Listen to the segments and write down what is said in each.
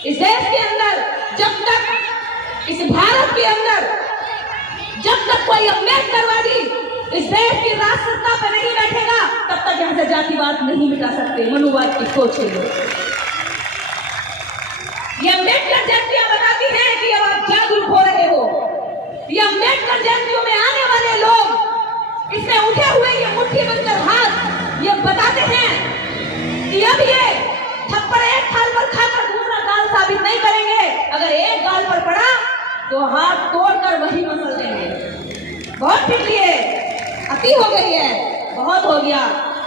इस देश के अंदर जब तक, इस भारत के अंदर जब तक कोई अम्बेडकरवादी इस देश की राज सत्ता पर नहीं बैठेगा, तब तक यहाँ से जातिवाद नहीं मिटा सकते। मनुवाद की सोच है ये अम्बेडकर जयंतियां बताती हैं कि अब आप जागरूक हो रहे हो। ये अम्बेडकर जयंतियों में आने वाले लोग इसमें उठे हुए ये मुट्ठी बनकर हाथ ये बताते हैं कि अब ये थप्पड़ एक थाल पर खाकर दूसरा गाल साबित नहीं करेंगे। अगर एक गाल पर पड़ा तो हाथ तोड़कर वही मसल देंगे। बहुत पिट लिए, अति हो गई है, बहुत हो गया।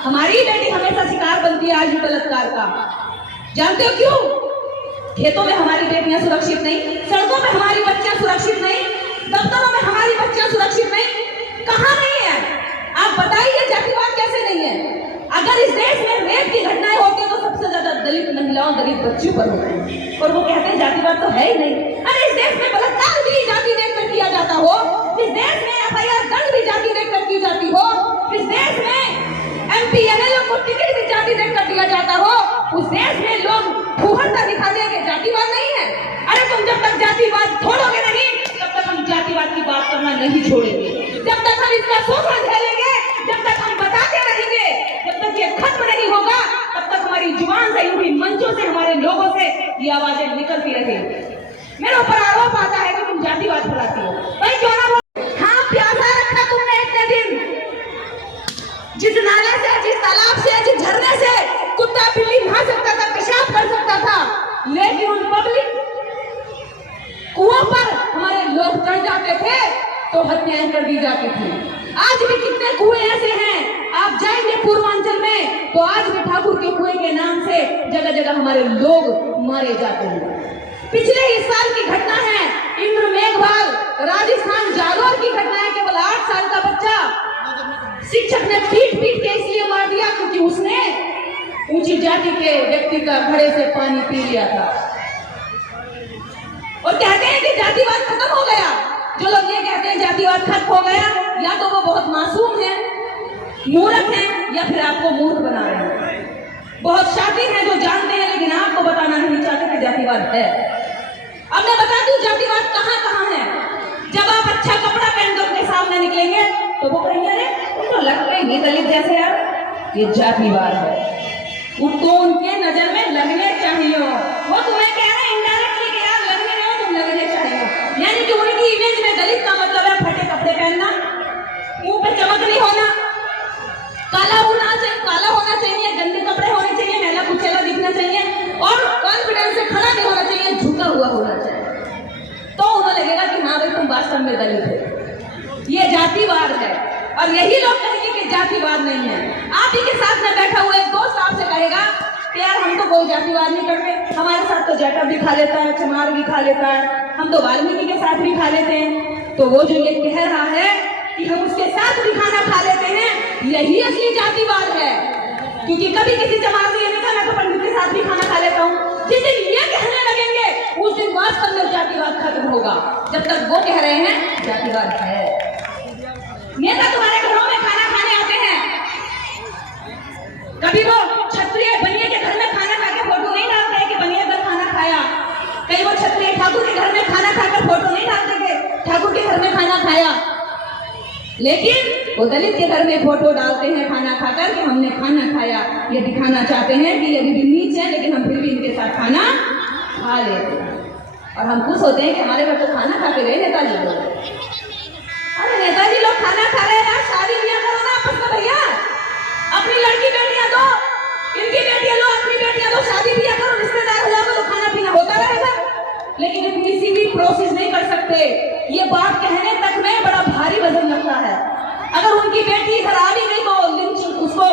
हमारी बेटी हमेशा शिकार बनती है आज भी बलात्कार का। जानते हो क्यों? खेतों में हमारी बेटियां सुरक्षित नहीं, सड़कों में हमारी बच्चियां सुरक्षित नहीं, दफ्तरों में हमारी बच्चियां सुरक्षित नहीं। कहां नहीं है? आप बताइए जातिवाद कैसे नहीं है? अगर इस देश में रेप की घटनाएं होती तो सबसे ज्यादा दलित महिलाओं, दलित बच्चियों पर होती है, और वो कहते हैं जातिवाद तो है ही नहीं। अरे इस देश में बलात्कार भी जाति देखकर किया जाता हो, इस देश में एफआईआर दंड भी जाति देखकर की जाती हो, इस देश में एमपी एमएलए को टिकट भी जाति देखकर दिया जाता हो, उस देश में लोग फूहड़ता दिखा देंगे जातिवाद नहीं है। अरे तुम जब तक जातिवाद छोड़ोगे नहीं, तब तक हम जातिवाद की बात करना नहीं छोड़ेंगे। जब तक हम इसका शोषण झेलेंगे, जब तक हम बताते रहेंगे, जब तक ये खत्म नहीं होगा, तब तक हमारी जुबान से, यूं मंचों से, हमारे लोगों से ये आवाजें निकलती रहेंगी। मेरे ऊपर आरोप आता है कि तुम जातिवाद फैलाती हो। भाई क्यों ना बोल? हाँ, प्यासा रखा तुमने इतने दिन, जिस नाले से, जिस तालाब से, जिस झरने से कुत्ता बिल्ली नहा सकता था, पेशाब कर सकता था, लेकिन उन पब्लिक कुओं पर हमारे लोग चढ़ जाते थे तो हत्याएं कर दी जाती थी। आज भी कितने कुएं ऐसे हैं, आप जाएंगे पूर्वांचल में तो आज भी ठाकुर के कुएं के नाम से जगह जगह हमारे लोग मारे जाते हैं। पिछले ही साल की घटना है, इंद्र मेघवाल राजस्थान जालोर की घटना है। केवल 8 साल का बच्चा शिक्षक ने पीट के इसलिए मार दिया क्योंकि उसने ऊंची जाति के व्यक्ति का घड़े से पानी पी लिया था। और कहते हैं कि जातिवाद खत्म हो गया। जो लोग ये कहते हैं जातिवाद खत्म हो गया, या तो वो बहुत मासूम है, मूर्ख है, या फिर आपको मूर्ख बना रहे हैं। बहुत शातिर हैं जो जानते हैं लेकिन आपको बताना नहीं चाहते कि जातिवाद है। अब मैं बता दूं जातिवाद कहां कहां है। जब आप अच्छा कपड़ा पहनकर उनके सामने निकलेंगे तो वो कहेंगे अरे तुम तो लगते ही दलित जैसे यार, ये जातिवाद है। उनको उनके नजर में लगने चाहिए। वो तुम्हें कह रहे हैं इनडायरेक्टली कि यार लगने नहीं हो, तुम लगने चाहिए। यानी कि उनकी इमेज में दलित का मतलब है फटे कपड़े पहनना, मुंह पे चमक नहीं होना, काला होना चाहिए, गंदे कपड़े होने चाहिए, मैला कुचैला दिखना चाहिए, और कॉन्फिडेंस से खड़ा नहीं होना चाहिए, झुका हुआ होना चाहिए। तो उन्हें लगेगा कि हाँ भाई तुम वास्तव में दलित हो। ये जातिवाद है। और यही लोग कहेंगे कि जातिवाद नहीं है। आप ही के साथ में बैठा हुआ एक दोस्त आपसे कहेगा कि यार हम तो कोई जातिवाद नहीं करते, हमारे साथ तो जाटव भी खा लेता है, चमार भी खा लेता है, हम तो वाल्मीकि के साथ भी खा लेते हैं। तो वो जो ये कह रहा है कि हम उसके साथ भी खाना खा लेते हैं, यही असली जातिवाद है। क्योंकि कभी किसी चमार ने ये नहीं कहा मैं तो पंडित के साथ भी खाना खा लेता हूँ। जिस दिन ये कहने लगेंगे उस दिन वास्तव में जातिवाद खत्म होगा। जब तक वो कह रहे हैं जातिवाद है। नेता तुम्हारे घरों में खाना खाने आते हैं, कभी वो क्षत्रिय बनिए के घर में खाना खा के फोटो नहीं डालते हैं कि बनिए घर खाना खाया। कहीं वो क्षत्रिय ठाकुर के घर में खाना खाकर फोटो नहीं डालते कि ठाकुर के घर में खाना खाया। लेकिन वो दलित के घर में फोटो डालते हैं खाना खाकर कि हमने खाना खाया। ये दिखाना चाहते हैं कि ये भी नीच है लेकिन हम फिर भी इनके साथ खाना खा लेते हैं। और हम खुश होते हैं कि हमारे घर तो खाना खा के गए नेताजी लोग। अरे नेताजी लोग खाना खा रहे हैं यार, शादी किया करो ना आपस में भैया। अपनी लड़की बेटियां दो, इनकी बेटियां लो, अपनी बेटियां दो, शादी किया करो, रिश्तेदार हो जाओ तो खाना पीना होता रहेगा। लेकिन इतनी सी भी प्रोसेस नहीं कर सकते। ये बात कहने तक में बड़ा भारी वजन लगता है। अगर उनकी बेटी इधर आ भी गई तो लिंच उसको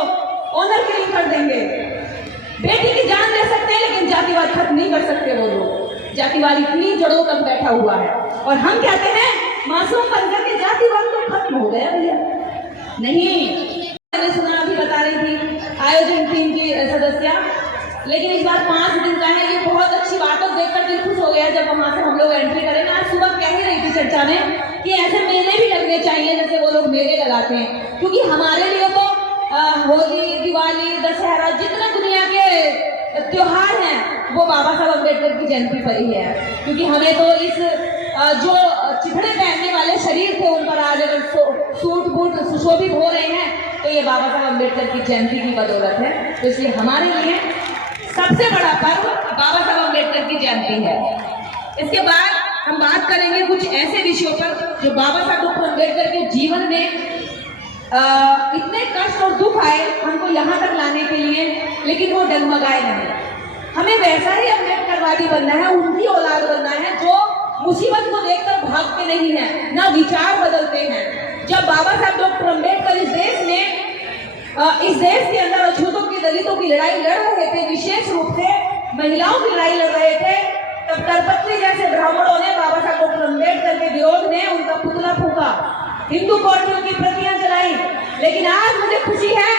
ऑनर किलिंग कर देंगे। बेटी की जान ले सकते हैं लेकिन जातिवाद खत्म नहीं कर सकते वो लोग। जातिवाद इतनी जड़ों तक बैठा हुआ है और हम कहते हैं मासूम बनकर के जातिवाद तो खत्म हो गया भैया। नहीं, मैंने सुना अभी बता रही थी आयोजन टीम की सदस्य, लेकिन इस बार 5 दिन का है। ये बहुत अच्छी बात है, देखकर दिल खुश हो गया जब वहां से हम लोग एंट्री करें। आज सुबह कह ही रही थी चर्चा में कि ऐसे मेले भी लगने चाहिए जैसे वो लोग मेले लगाते हैं, क्योंकि हमारे लिए तो होली, दिवाली, दशहरा जितने दुनिया के त्योहार हैं वो बाबा साहब अम्बेडकर की जयंती पर ही है, क्योंकि हमें तो इस जो चिथड़े पहनने वाले शरीर थे उन पर आज अगर सूट बूट सुशोभित हो रहे हैं तो ये बाबा साहब अम्बेडकर की जयंती की बदौलत है। तो इसलिए हमारे लिए सबसे बड़ा पर्व बाबा साहब अम्बेडकर की जयंती है। इसके बाद हम बात करेंगे कुछ ऐसे विषयों पर जो बाबा साहब डॉक्टर अम्बेडकर के जीवन में इतने कष्ट और दुख आए हमको यहाँ तक लाने के लिए, लेकिन वो डगमगाए नहीं। हमें वैसा ही अम्बेडकरवादी बनना है, उनकी औलाद बनना है जो मुसीबत को देखकर भागते नहीं हैं, ना विचार बदलते हैं। जब बाबा साहब डॉक्टर अम्बेडकर इस देश के अंदर अछूतों की, दलितों की लड़ाई लड़ रहे थे, विशेष रूप से महिलाओं की लड़ाई लड़ रहे थे, तब करपत्री जैसे ब्राह्मणों ने बाबा साहब डॉक्टर अम्बेडकर के विरोध में उनका पुतला फूका, हिंदू कोर्ट में उनकी प्रतियां जलाई। लेकिन आज मुझे खुशी है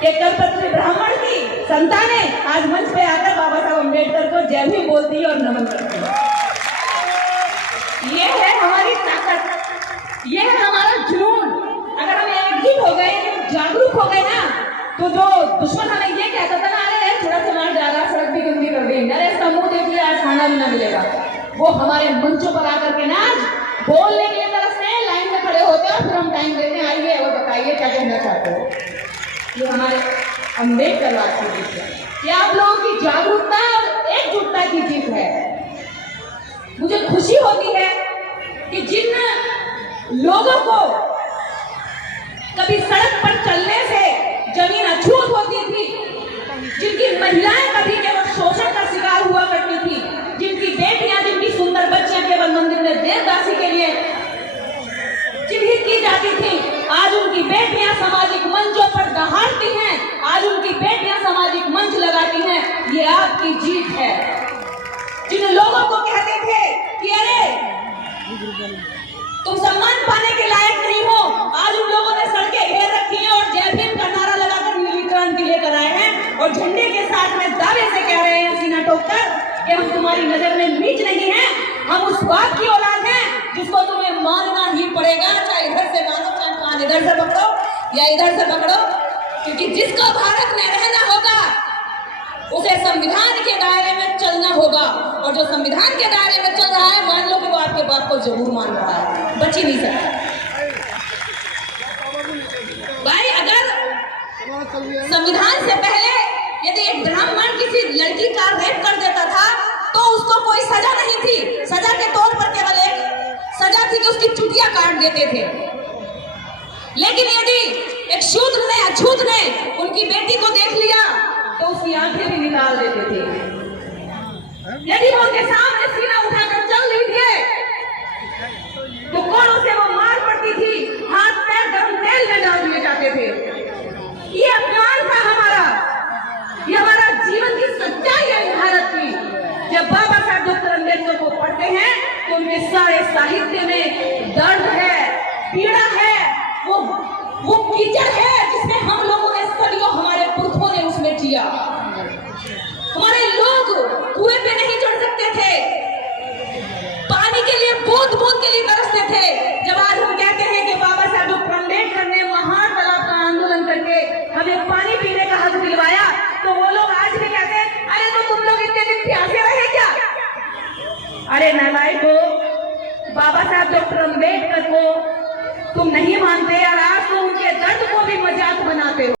कि करपत्री ब्राह्मण की संतानें आज मंच पे आकर बाबा साहब अम्बेडकर को जय भी बोलती है और नमन करती है। ये है हमारी ताकत, ये है हमारा जुनून। अगर हम एकजुट हो गए, जागरूक हो गए ना, तो जो दुश्मन हमें ये कहता था ना, अरे थोड़ा समाज डाला, सड़क भी गंदी कर देंगे, अरे इसका मुंह देख लिया, आज खाना भी ना मिलेगा, वो हमारे मंचों पर आकर के ना बोलने के लिए तरसते हैं, लाइन में खड़े होते हैं, फिर हम टाइम देते हैं, आइए और बताइए क्या कहना चाहते हो। ये हमारे अम्बेडकरवाद की जीत है, ये आप लोगों की जागरूकता और एकजुटता की जीत है। मुझे खुशी होती है कि जिन लोगों को कभी सड़क पर चलने से जमीन अछूत होती थी, जिनकी महिलाएं कभी केवल शोषण का शिकार हुआ करती थी, जिनकी बेटियां, जिनकी सुंदर बच्चियां केवल मंदिर में देवदासी के लिए चिन्हित की जाती थी, आज उनकी बेटियां सामाजिक मंचों पर दहाड़ती हैं, आज उनकी बेटियां सामाजिक मंच लगाती हैं। ये आपकी जीत है। जिन लोगों को कहते थे कि अरे तुम सम्मान पाने के लायक नहीं हो, आज उन लोगों ने सड़कें घेर रखी हैं और जय भीम का नारा लगाकर नीली क्रांति लेकर आए हैं और झंडे के साथ में दावे से कह रहे हैं सीना ठोककर कि हम तुम्हारी नजर में नीच नहीं हैं, हम उस बात की औलाद हैं जिसको तुम्हें मानना ही पड़ेगा, चाहे इधर से मानो, चाहे कान इधर से पकड़ो या इधर से पकड़ो, क्योंकि जिसको भारत में रहना होगा उसे संविधान के दायरे में चलना होगा, और जो संविधान के दायरे में चल रहा है, मान लो कि वो आपके बात को जरूर मान रहा है, बच ही नहीं सकता। भाई अगर संविधान से पहले यदि एक ब्राह्मण किसी लड़की का रेप कर देता था तो उसको कोई सजा नहीं थी, सजा के तौर पर केवल एक सजा थी कि उसकी चुटिया काट देते थे। लेकिन यदि एक शूद्र ने, अछूत ने उनकी बेटी को देख लिया तो उसकी आंखें भी निकाल देते थे। यदि वो उनके सामने सीना उठाकर चल रही थी तो कोड़ों से वो मार पड़ती थी, हाथ पैर गरम तेल में डाल दिए जाते थे। ये अपमान था हमारा, ये हमारा जीवन की सच्चाई है भारत की। जब बाबा साहब डॉक्टर अम्बेडकर को पढ़ते हैं तो उनके सारे साहित्य में दर्द है, पीड़ा है, वो कीचड़ है जिसमें हम लोगों ने सदियों, हमारे पुरखों ने उसमें जिया। हमारे लोग कुएं पे नहीं चढ़ सकते थे, पानी के लिए बूंद बूंद के लिए तरसते थे। जब आज हम कहते हैं कि बाबा साहब डॉक्टर अम्बेडकर ने महान तालाब का आंदोलन करके हमें पानी पीने का हक दिलवाया, तो वो लोग आज भी कहते हैं अरे तो तुम लोग इतने दिन प्यासे रहे क्या। अरे नालायको, बाबा साहब डॉक्टर अम्बेडकर को तुम नहीं मानते और आज तो उनके दर्द को भी मजाक बनाते हो।